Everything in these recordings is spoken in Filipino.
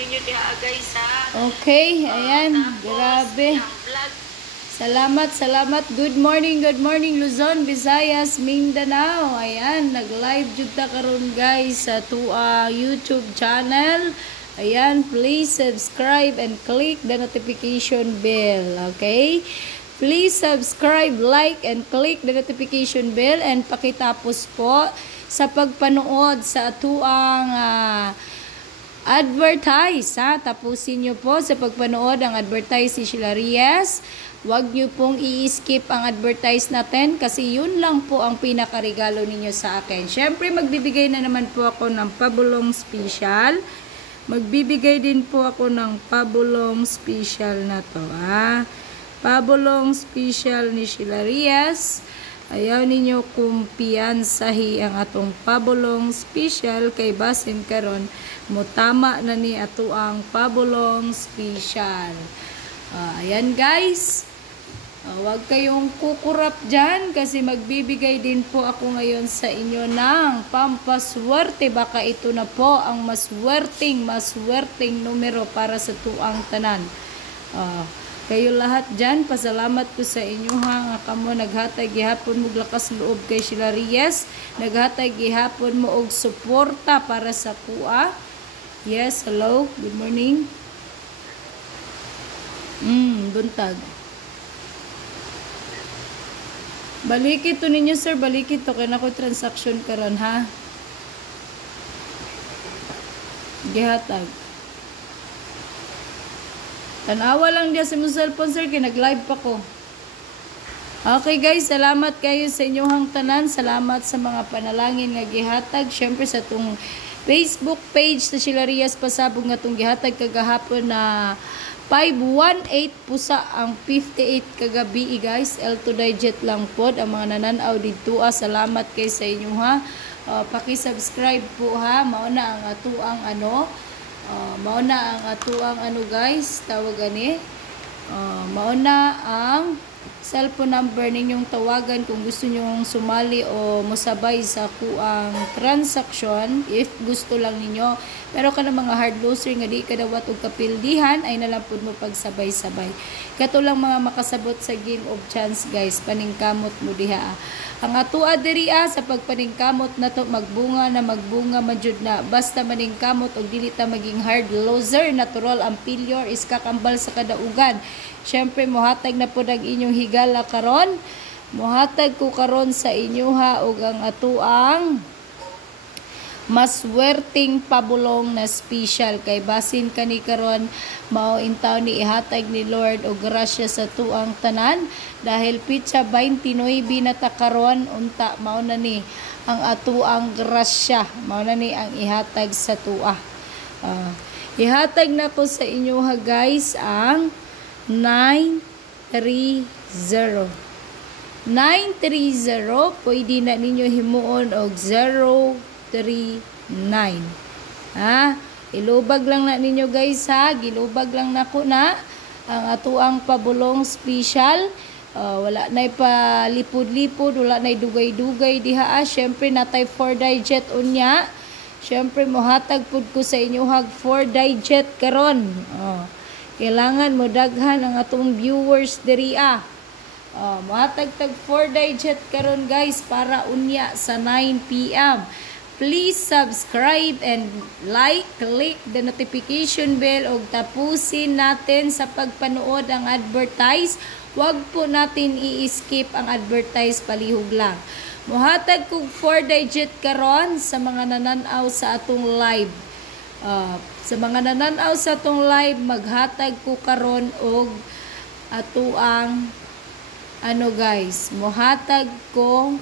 ninyo diha guys ha. Okay, ayan, grabe. Salamat. Good morning Luzon, Visayas, Mindanao. Ayan, nag-live jud ta karon guys sa tuwa YouTube channel. Ayan, please subscribe and click the notification bell. Okay? Please subscribe, like, and click the notification bell and pakitapos po sa pagpanood sa tuang advertise. Tapusin nyo po sa pagpanood ang advertise ni Sheila Reyes. Huwag nyo pong i-skip ang advertise natin kasi yun lang po ang pinakaregalo ninyo sa akin. Siyempre, magbibigay na naman po ako ng pabulong special. Magbibigay din po ako ng pabulong special na to. Pabulong special ni Sheila Reyes. Ayaw ninyo kumpiyansahi ang atong pabulong special kay basin karon mutama na ni ato ang pabulong special. Ayan guys. Huwag kayong kukurap dyan kasi magbibigay din po ako ngayon sa inyo ng pampaswerte. Baka ito na po ang maswerteng numero para sa tuang tanan. Kayo lahat dyan, pasalamat ko sa inyo ha. Nga kamo naghatag gihapon mo lakas loob kay Sheila Reyes. Naghatag gihapon mo og suporta para sa kuha. Yes, hello, good morning. Buntag. Balik ito ninyo sir, balik ito. Kaya na ko transaction karon ha. Gihatag. Tanawa lang dia sa mong cellphone sir, kaya nag-live pa ko. Okay guys, salamat kayo sa inyong tanan. Salamat sa mga panalangin nga gihatag. Syempre sa tong Facebook page sa Sheila Reyes pasabog nga tong gihatag kagahapon na 518 pusa ang 58 kagabi guys. L2 digit lang pod ang mga nananaw dito. Salamat kay sa inyo ha. Paki-subscribe po ha. Mauna ang atuang mauna ang atuang guys, tawag gani. Mauna ang cellphone number ninyong tawagan kung gusto nyong sumali o musabay sa kuang transaction if gusto lang ninyo. Pero kana mga hard loser nga di ka dawat og kapildihan ay nalampod mo pagsabay-sabay. Kato lang mga makasabot sa game of chance guys, paningkamot mo diha. Ang atua diri sa pagpaningkamot na to magbunga man jud na basta maningkamot og dili ta maging hard loser. Natural ang failure is kakambal sa kadaugan. Syempre mohatag na pud ang inyong higala karon. Mohatag ko karon sa inyo ha og ang atuang maswerteng pabulong na special kay basin kani karon mao intaw ni ihatag ni Lord og grasya sa tuang tanan dahil pitsa 29 na ta karon unta mao na ni ang atuang grasya, mao na ni ang ihatag sa tuwa. Ihatag na ko sa inyo ha guys ang 930 pwede na ninyo himuon og 039. Ilubag lang na ninyo guys ha. Gilubag lang nako na ang atuang pabulong special. Wala na palipod-lipod, wala na dugay-dugay diha. Syempre natay 4 digit unya. Syempre mohatag pud ko sa inyo hag 4 digit karon. Kailangan mo daghan ang atong viewers diri mohatag tag 4 digit karon guys para unya sa 9 PM. Please subscribe and like, click the notification bell og tapusin natin sa pagpanood ang advertise. Huwag po natin i-skip ang advertise, palihog lang. Muhatag kog 4 digit karon sa mga nananaw sa atong live. Sa mga nananaw sa atong live, maghatag ko karon og atuang guys, muhatag ko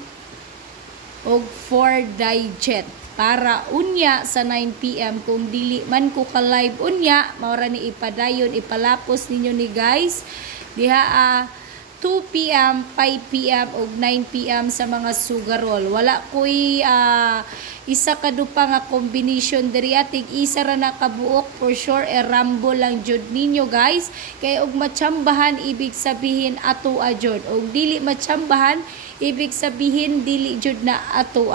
og 4 digit para unya sa 9 PM kung dili man ko ka live unya maura ni ipadayon ipalapos ninyo ni guys diha 2 PM, 5 PM ug 9 PM sa mga sugarol. Wala ko'y isa kadupa nga combination diri atig isa ra na kabuok for sure rambo lang jud ninyo guys. Kay og matsambahan ibig sabihin ato jud. Og dili matsambahan ibig sabihin dili jud na ato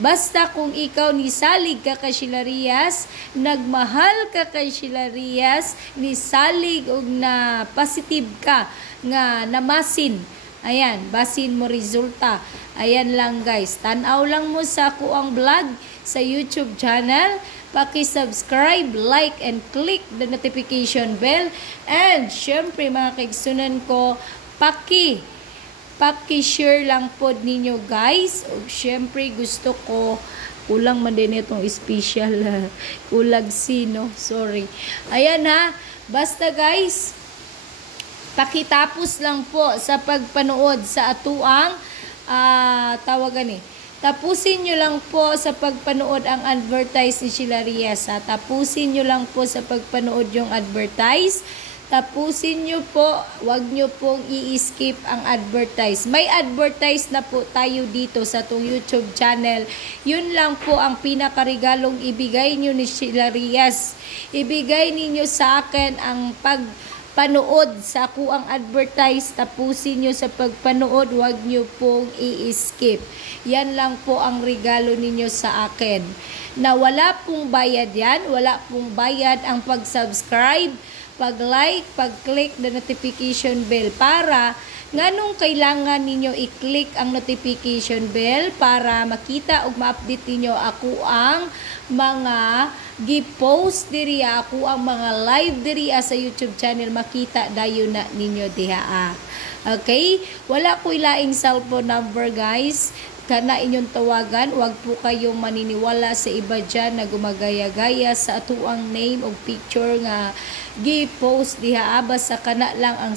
Basta kung ikaw nisalig ka kay Sheila Reyes, nagmahal ka kay Sheila Reyes, nisalig og na positive ka nga namasin. Ayan, basin mo resulta. Ayan lang guys. Tanaw lang mo sa ako ang vlog sa YouTube channel. Paki-subscribe, like, and click the notification bell. And syempre mga kaigsunan ko, paki-share lang po ninyo guys. O syempre gusto ko, kulang man din itong special kulag sino. Sorry. Ayan ha. Basta guys, pakitapos lang po sa pagpanood sa atuang tawagan tapusin nyo lang po sa pagpanood ang advertise ni Sheila Reyes. Tapusin nyo lang po sa pagpanood yung advertise. Tapusin nyo po, wag nyo pong i-skip ang advertise. May advertise na po tayo dito sa itong YouTube channel. Yun lang po ang pinakarigalong ibigay nyo ni Sheila Reyes. Ibigay ninyo sa akin ang panood sa ako ang advertise. Tapusin nyo sa pagpanood, wag nyo pong i-skip. Yan lang po ang regalo ninyo sa akin. Na wala pong bayad yan, wala pong bayad ang pag-subscribe, pag-like, pag-click the notification bell para nganong kailangan ninyo i-click ang notification bell para makita ug ma-update ninyo ako ang mga gi-post diri, ako ang mga live diri sa YouTube channel, makita dayon na ninyo diha. Okay? Wala ko ilaing cellphone number guys. Kana inyong tawagan, wag po kayong maniniwala sa iba dyan na gumagaya-gaya sa atuang name o picture nga gi-post diha. Basta kana lang ang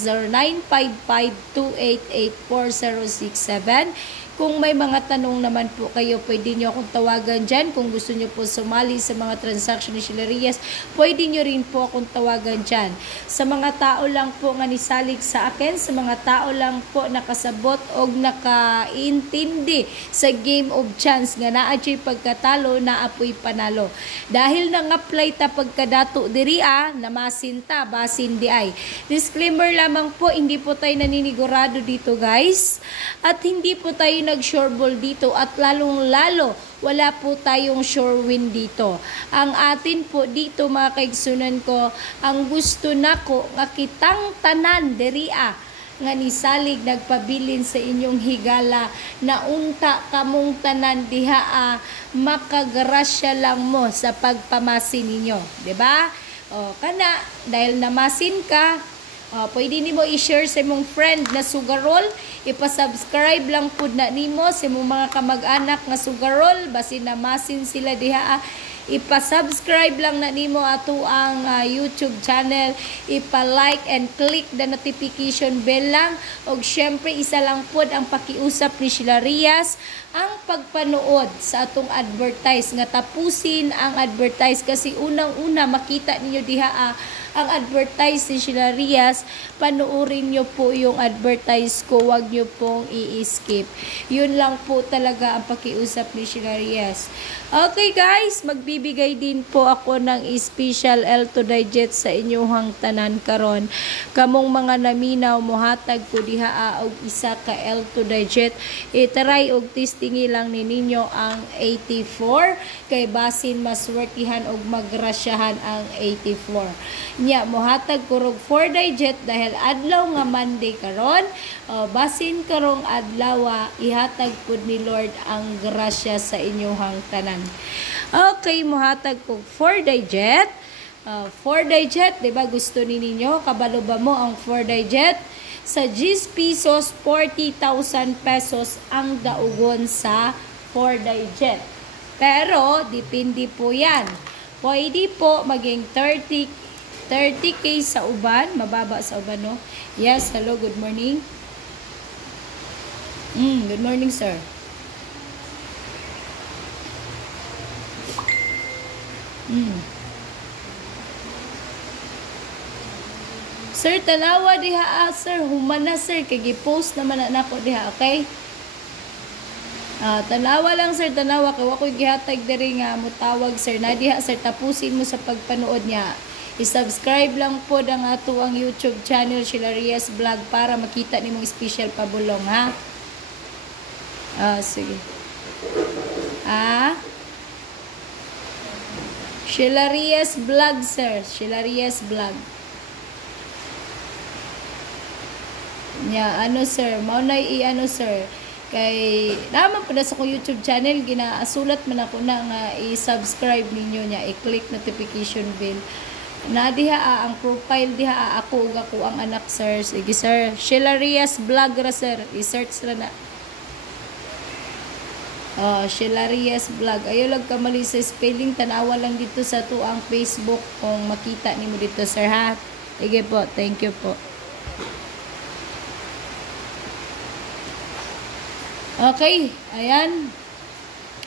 0955-288-4067. Kung may mga tanong naman po kayo, pwede nyo akong tawagan dyan. Kung gusto nyo po sumali sa mga transaction ni Sheila Reyes, pwede nyo rin po akong tawagan dyan. Sa mga tao lang po nga nisalig sa akin, sa mga tao lang po nakasabot o nakaintindi sa game of chance nga naadyo'y pagkatalo, naapoy panalo. Dahil nang-apply ta pagkadato diri namasinta, basin di ay. Disclaimer lamang po, hindi po tayo naninigurado dito guys. At hindi po tayo nag-sure ball dito at lalong-lalo wala po tayong sure win dito. Ang atin po dito mga kaigsunan ko, ang gusto nako nga kitang tanan diriya nga nisalig nagpabilin sa inyong higala na unta kamong tanan diha makagrasya lang mo sa pagpamasin ninyo, di ba? O kana dahil namasin ka, pwede nimo i-share sa imong friend na sugarol, ipa-subscribe lang pud na nimo sa imong mga kamag-anak nga sugarol, basin namasin sila diha, ipa-subscribe lang na nimo ato ang YouTube channel, ipa-like and click the notification bell lang, og syempre isa lang pud ang pakiusap ni Sheila Reyes, ang pagpanood sa atong advertise nga tapusin ang advertise kasi unang-una makita ninyo diha ang advertise ni Sheila Reyes, panoorin nyo po yung advertise ko, wag nyo pong i-skip. Yun lang po talaga ang pakiusap ni Sheila Reyes. Okay guys, magbibigay din po ako ng special L2 digit sa inyong tanan karon. Kamong mga naminaw, muhatag ko diha og isa ka L2 digit. Itaray og testingi lang ni ninyo ang 84 kay basin maswertihan og magrasyahan ang 84. Nya mohatag kurog 4 digit dahil adlaw nga Monday karon, basin karong adlaw ihatag pud ni Lord ang grasya sa inyong tanan. Okay, mohatag ko 4 digit. 4 digit, 'di ba gusto ni ninyo? Kabalo ba mo ang 4 digit? Sa 10 pesos, 40,000 pesos ang daugon sa 4 digit. Pero depende po 'yan. Pwede po maging 30k sa uban, mababa sa uban, no? Yes, hello, good morning. Good morning, sir. Sir, tanawa diha, sir. Humana, sir. Kaya gi-post naman na ako diha, okay? Tanawa lang, sir. Tanawa. Kaya ako'y gihatag diri nga mutawag, sir. Na diha, sir. Tapusin mo sa pagpanood niya. I-subscribe lang po ang ato ang YouTube channel, Sheila Reyes Vlog, para makita ni mong special pabulong, ha? Sige. Ah, Shilarias Vlog, sir. Shilarias Vlog. Nya, ano, sir? Mauna i-ano, sir? Kay, naman pa na sa kong YouTube channel, ginasulat man ako na nga i-subscribe ninyo niya, i-click notification bell. Na diha ang profile diha ako ug ako ang anak, sir. Sige, sir. Shilarias Vlog ra, sir. I-search ra na. Oh, Shilarias Vlog. Ayo lang ka mali sa spelling, tanawa lang dito sa tuang Facebook kung makita nimo dito, sir, ha. Sige po. Thank you po. Okay, ayan.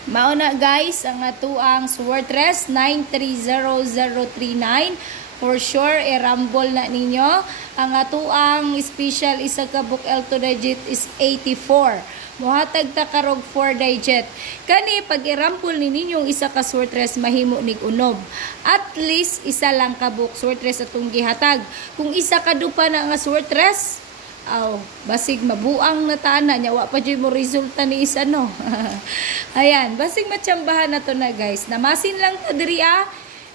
Mauna guys, ang atuang Swartress 930039. For sure, i-rumble na ninyo. Ang atuang special isa ka book L2 digit is 84. Muhatag ta karog 4 digit. Kani pag i-rumble ni ninyong isa ka Swartress mahimo nig unob. At least isa lang ka book Swartress atong gihatag. Kung isa ka dupa na nga Swartress, basig mabuang na taana niya, wa pa dyan mo resulta ni isa, no? Ayan, basig matsambahan na to na guys. Namasin lang to diri,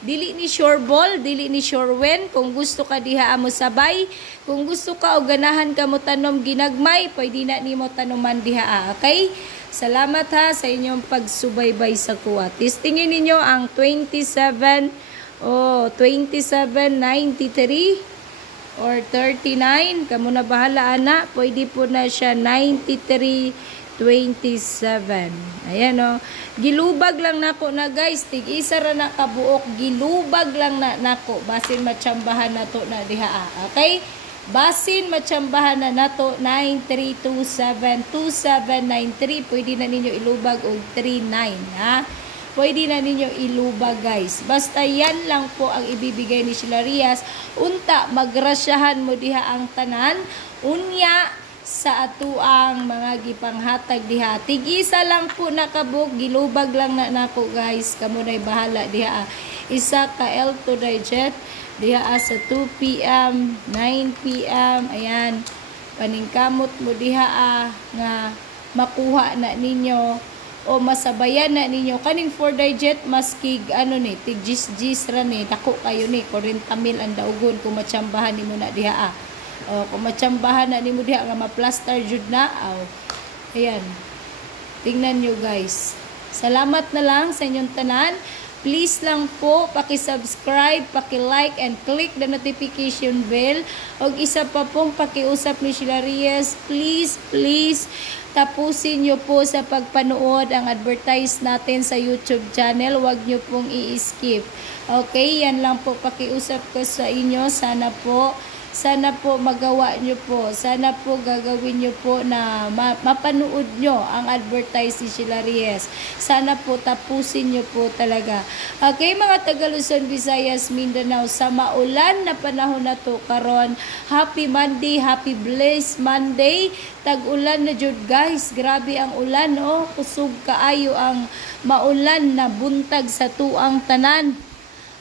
dili ni sure ball, dili ni sure win. Kung gusto ka diha mo sabay, kung gusto ka o ganahan ka mo tanom ginagmay, pwede na ni mo tanuman diha, okay? Salamat ha sa inyong pagsubaybay sa kuha. Testingin ninyo ang 2793 or 39, kamo na bahala ana, pwede po na siya 9327. Ayan o, gilubag lang nako na guys, tig-isa ra na kabuok, gilubag lang na nako, basin matsambahan na to na diha, okay? Basin matsambahan na nato 93272793, pwede na ninyo ilubag og 39, ha? Pwede na ninyo ilubag guys. Basta yan lang po ang ibibigay ni Shilarias. Unta, magrasyahan mo diha ang tanan. Unya sa atuang mga gipanghatag diha. Tig-isa lang po nakabuk. Gilubag lang na nako guys. Kamu na'y bahala diha. Isa ka L2 digit. Diha sa 2 p.m. 9 p.m. Ayan. Paningkamot mo diha nga makuha na ninyo o masabayan na ninyo kaning 4 digit maskig ano ni tig gis ra ni dako kayo ni 40,000 ang daugon kung matsambahan nimo na diha o kung matsambahan na nimo diha nga ma-plaster jud na ayan, tingnan nyo guys. Salamat na lang sa inyong tanan. Please lang po, paki-subscribe, paki-like, and click the notification bell. Og isa pa pong pakiusap ni Shilarias, please, tapusin nyo po sa pagpanood ang advertise natin sa YouTube channel. Huwag nyo pong i-skip. Okay, yan lang po pakiusap ko sa inyo. Sana po magawa nyo po. Sana po gagawin nyo po na mapanood nyo ang advertise ni Shilarias. Sana po tapusin nyo po talaga. Okay, mga taga Luzon, Visayas, Mindanao, sa maulan na panahon na to karon. Happy Monday, happy blessed Monday. Tag-ulan na jud guys. Grabe ang ulan, kusog kaayo ang maulan na buntag sa tuang tanan.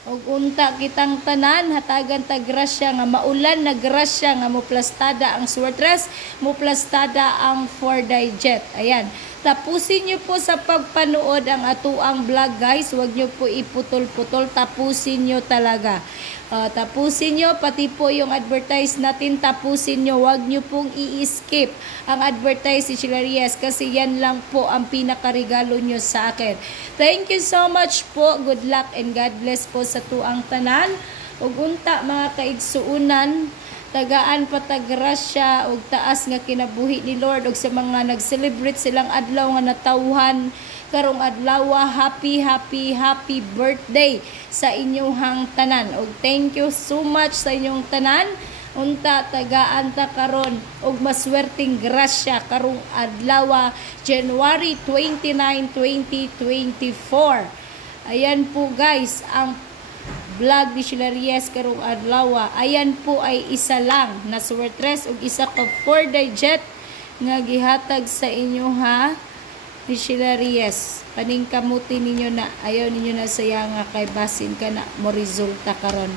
Og unta kitang tanan hatagan ta grasya nga maulan na grasya nga moplastada ang Swartress, moplastada ang 4 digit. Ayan. Tapusin nyo po sa pagpanood ang atuang vlog guys. Huwag nyo po iputol-putol. Tapusin nyo talaga. Tapusin nyo. Pati po yung advertise natin. Tapusin nyo. Huwag nyo pong i-skip ang advertise ni Shilarias. Kasi yan lang po ang pinakaregalo nyo sa akin. Thank you so much po. Good luck and God bless po sa tuang tanan. Ug unta mga kaigsuunan, tagaan patagrasya og taas nga kinabuhi ni Lord og sa mga nag-celebrate silang adlaw nga natawhan karong adlaw. Happy birthday sa inyong tanan og thank you so much sa inyong tanan. Unta tagaan ta karon og maswerteng grasya karong adlaw January 29, 2024. Ayan po guys ang vlog ni Shilarias karong adlaw. Ayan po ay isa lang na Swartress ug isa ka 4 digit nga gihatag sa inyo ni Shilarias. Paningkamuti ninyo na ayaw ninyo na saya nga kay basin ka na mo resulta karon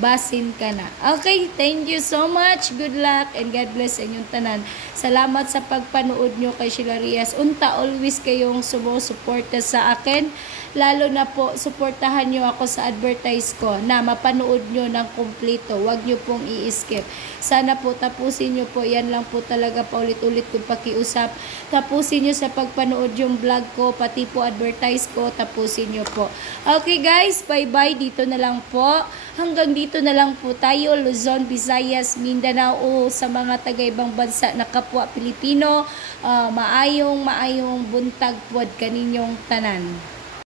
basin ka na. Okay, thank you so much. Good luck and God bless sa inyong tanan. Salamat sa pagpanood nyo kay Sheila Rias. Unta, always kayong sumusuporta sa akin. Lalo na po, suportahan nyo ako sa advertise ko na mapanood nyo ng kumpleto. Huwag nyo pong i-skip. Sana po tapusin nyo po. Yan lang po talaga paulit-ulit kong pakiusap. Tapusin nyo sa pagpanood yung vlog ko, pati po advertise ko, tapusin nyo po. Okay guys, bye-bye. Dito na lang po. Hanggang dito na lang po tayo. Luzon, Visayas, Mindanao, o sa mga taga-ibang bansa na kapwa Pilipino. Maayong buntag pod kaninyong tanan.